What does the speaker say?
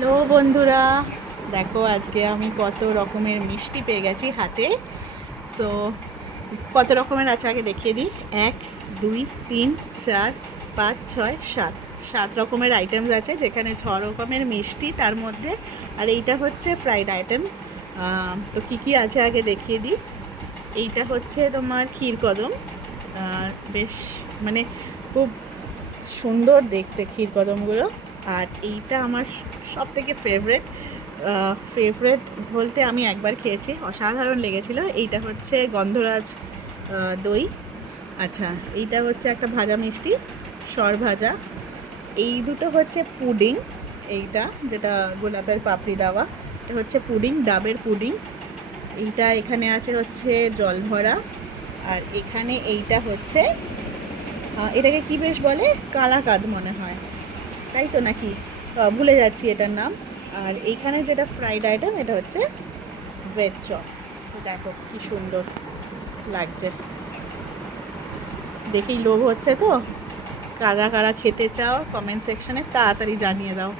Hello বন্ধুরা, দেখো আজকে আমি কত রকমের মিষ্টি পেয়ে গেছি হাতে। সো কত রকমের আছে আগে দেখিয়ে দিই। 1 2 3 4 5 6 7 7 রকমের আইটেমস আছে, যেখানে 6 রকমের মিষ্টি তার মধ্যে। আর এইটা হচ্ছে ফ্রাইড আইটেম। তো কী আছে আগে দেখিয়ে দিই। এইটা হচ্ছে তোমার ক্ষীরকদম। বেশ মানে খুব সুন্দর দেখতে ক্ষীরকদমগুলো। আর এইটা আমার সব থেকে ফেভারেট বলতে আমি একবার খেয়েছি, অসাধারণ লেগেছিল। এইটা হচ্ছে গন্ধরাজ দই। আচ্ছা, এইটা হচ্ছে একটা ভাজা মিষ্টি, সর ভাজা। এই দুটো হচ্ছে পুডিং। এইটা যেটা গোলাপের পাপড়ি দেওয়া, এটা হচ্ছে পুডিং, ডাবের পুডিং। এইটা এখানে আছে হচ্ছে জল ভরা। আর এখানে এইটা হচ্ছে এটাকে কি বেশ বলে, কালাকাদ মনে হয়, তাই তো নাকি? ভুলে যাচ্ছি এটার নাম। আর এইখানে যেটা ফ্রাইড আইটেম, এটা হচ্ছে ভেজ চপ। দেখো কি সুন্দর লাগছে, দেখেই লোভ হচ্ছে। তো কারা কারা খেতে চাও কমেন্ট সেকশনে তাড়াতাড়ি জানিয়ে দাও।